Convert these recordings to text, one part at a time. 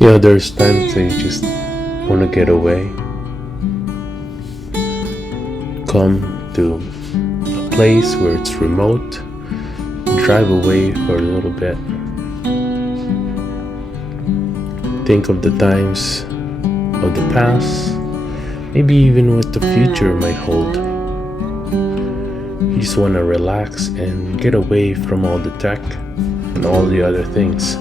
You know, there's times that you just want to get away, come to a place where it's remote, drive away for a little bit, think of the times of the past, maybe even what the future might hold. You just want to relax and get away from all the tech and all the other things.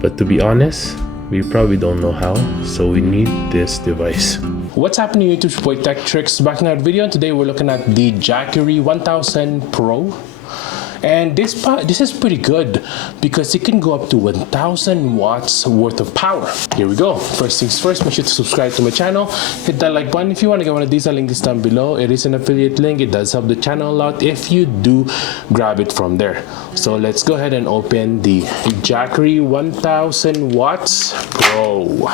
But to be honest, we probably don't know how, so we need this device. What's happening, YouTube? Boy Tech Tricks back in our video. Today we're looking at the Jackery 1000 Pro. And this is pretty good because it can go up to 1000 watts worth of power. Here we go. First things first, make sure to subscribe to my channel. Hit that like button if you want to get one of these. I'll link this down below. It is an affiliate link. It does help the channel a lot if you do grab it from there. So let's go ahead and open the Jackery 1000 watts Pro.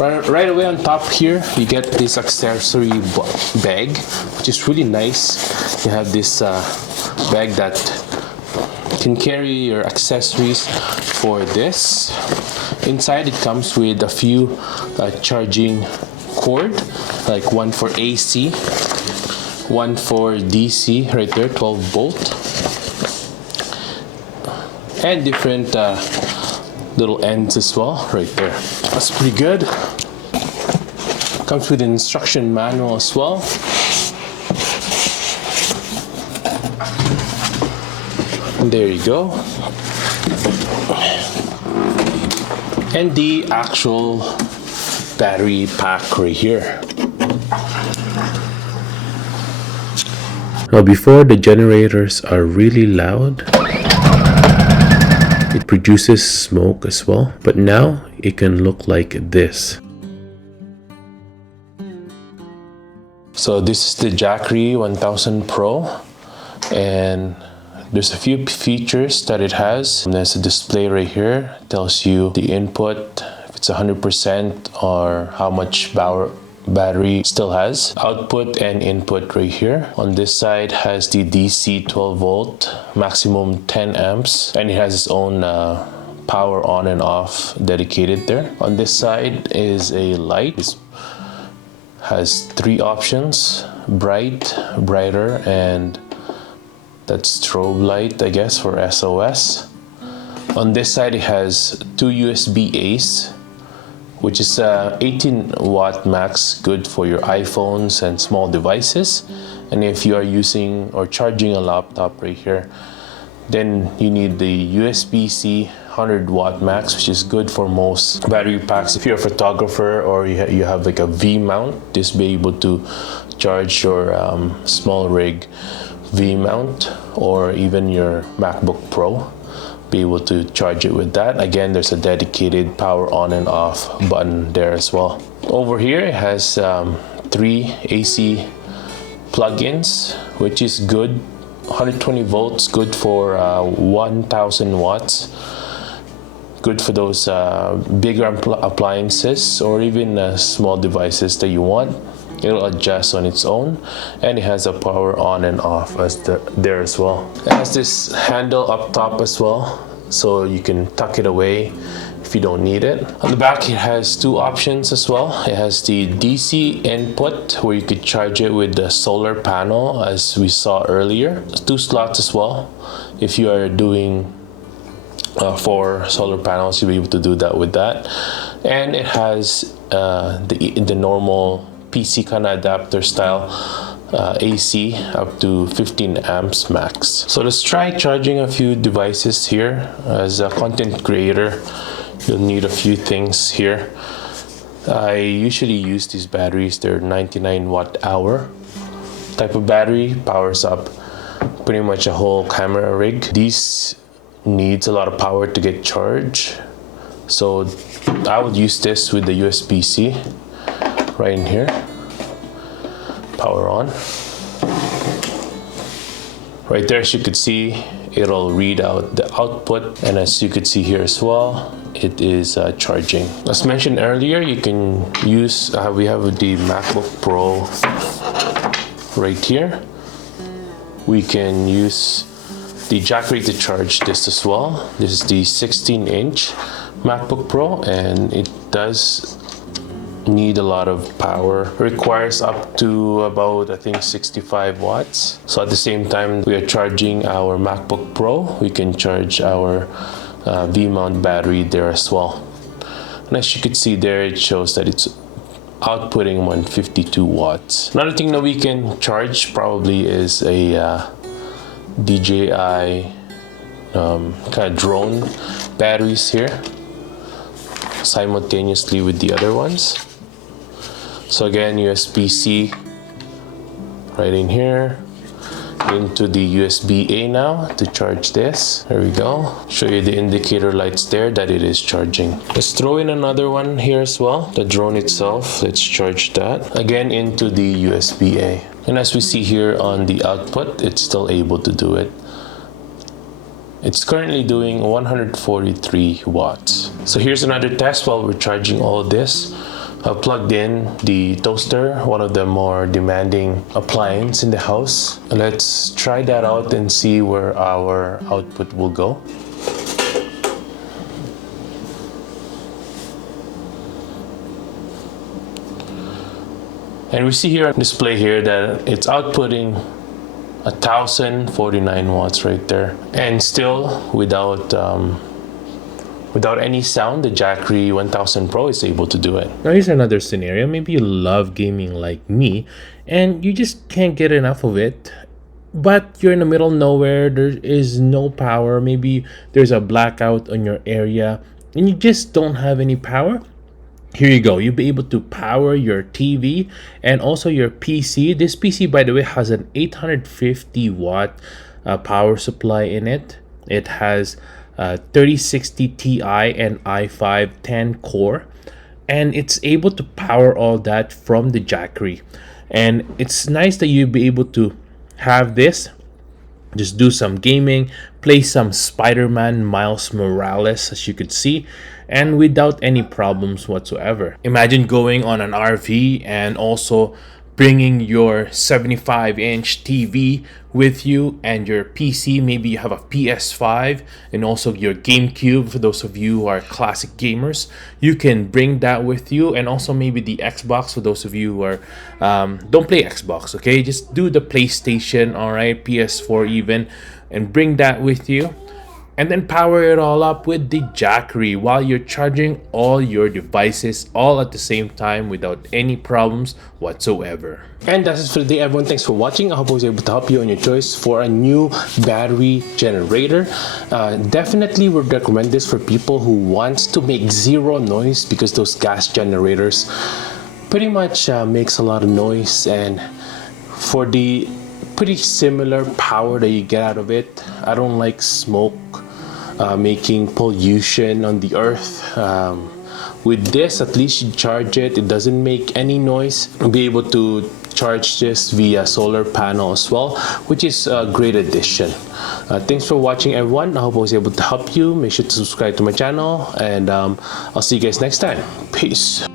Right away on top here, you get this accessory bag, which is really nice. You have this bag that can carry your accessories for this. Inside it comes with a few charging cord, like one for AC, one for DC, right there, 12 volt, and different little ends as well, right there. That's pretty good. Comes with an instruction manual as well. And there you go. And the actual battery pack right here. Now, before, the generators are really loud. It produces smoke as well, but now it can look like this. So this is the Jackery 1000 Pro, and there's a few features that it has. And there's a display right here, it tells you the input, if it's 100% or how much power battery still has. Output and input right here. On this side has the DC 12 volt, maximum 10 amps, and it has its own power on and off dedicated there. On this side is a light. It has three options: bright, brighter, and that's strobe light, I guess, for SOS. On this side it has two USB A's, which is 18 watt max, good for your iPhones and small devices. And if you are using or charging a laptop right here, then you need the USB-C 100 watt max, which is good for most battery packs. If you're a photographer or you have like a V mount, this be able to charge your small rig V mount, or even your MacBook Pro, be able to charge it with that. Again, there's a dedicated power on and off button there as well. Over here it has three AC plugins, which is good. 120 volts, good for 1000 watts, good for those bigger appliances or even small devices that you want. It'll adjust on its own, and it has a power on and off there as well. It has this handle up top as well, so you can tuck it away if you don't need it. On the back it has two options as well. It has the DC input where you could charge it with the solar panel, as we saw earlier. Two slots as well. If you are doing 4 solar panels, you'll be able to do that with that. And it has the normal PC kind of adapter style AC up to 15 amps max. So let's try charging a few devices here. As a content creator, you'll need a few things here. I usually use these batteries. They're 99 watt hour type of battery, powers up pretty much a whole camera rig. These needs a lot of power to get charged, so I would use this with the USB-C right in here. Power on. Right there, as you could see, it'll read out the output, and as you could see here as well, it is charging. As mentioned earlier, you can use we have the MacBook Pro right here. We can use the Jackery to charge this as well. This is the 16-inch MacBook Pro, and it does need a lot of power. It requires up to about, I think, 65 watts. So at the same time we are charging our MacBook Pro, we can charge our V-mount battery there as well. And as you can see there, it shows that it's outputting 152 watts. Another thing that we can charge probably is a DJI kind of drone batteries here simultaneously with the other ones. So again, USB-C right in here, into the USB-A now to charge this. There we go. Show you the indicator lights there that it is charging. Let's throw in another one here as well, the drone itself. Let's charge that again into the USB-A. And as we see here on the output, it's still able to do it. It's currently doing 143 watts. So here's another test while we're charging all this. I've plugged in the toaster, one of the more demanding appliances in the house. Let's try that out and see where our output will go. And we see here on display here that it's outputting 1049 watts right there, and still without any sound, the Jackery 1000 Pro is able to do it. Now here's another scenario. Maybe you love gaming like me and you just can't get enough of it, but you're in the middle of nowhere, there is no power, maybe there's a blackout on your area and you just don't have any power. Here you go. You'll be able to power your TV and also your PC. This PC, by the way, has an 850 watt power supply in it. It has 3060 Ti and i5 10 core, and it's able to power all that from the Jackery. And it's nice that you'll be able to have this, just do some gaming, play some Spider-Man Miles Morales, as you could see, and without any problems whatsoever. Imagine going on an RV and also bringing your 75-inch TV with you and your PC. Maybe you have a PS5 and also your GameCube. For those of you who are classic gamers, you can bring that with you, and also maybe the Xbox for those of you who are don't play Xbox. Okay, just do the PlayStation, all right, PS4 even, and bring that with you. And then power it all up with the Jackery while you're charging all your devices all at the same time without any problems whatsoever. And that's it for today, everyone. Thanks for watching. I hope I was able to help you on your choice for a new battery generator. Definitely would recommend this for people who wants to make zero noise, because those gas generators pretty much makes a lot of noise, and for the pretty similar power that you get out of it, I don't like smoke making pollution on the earth. With this, at least you charge it, it doesn't make any noise. You'll be able to charge this via solar panel as well, which is a great addition. Thanks for watching, everyone. I hope I was able to help you. Make sure to subscribe to my channel, and I'll see you guys next time. Peace.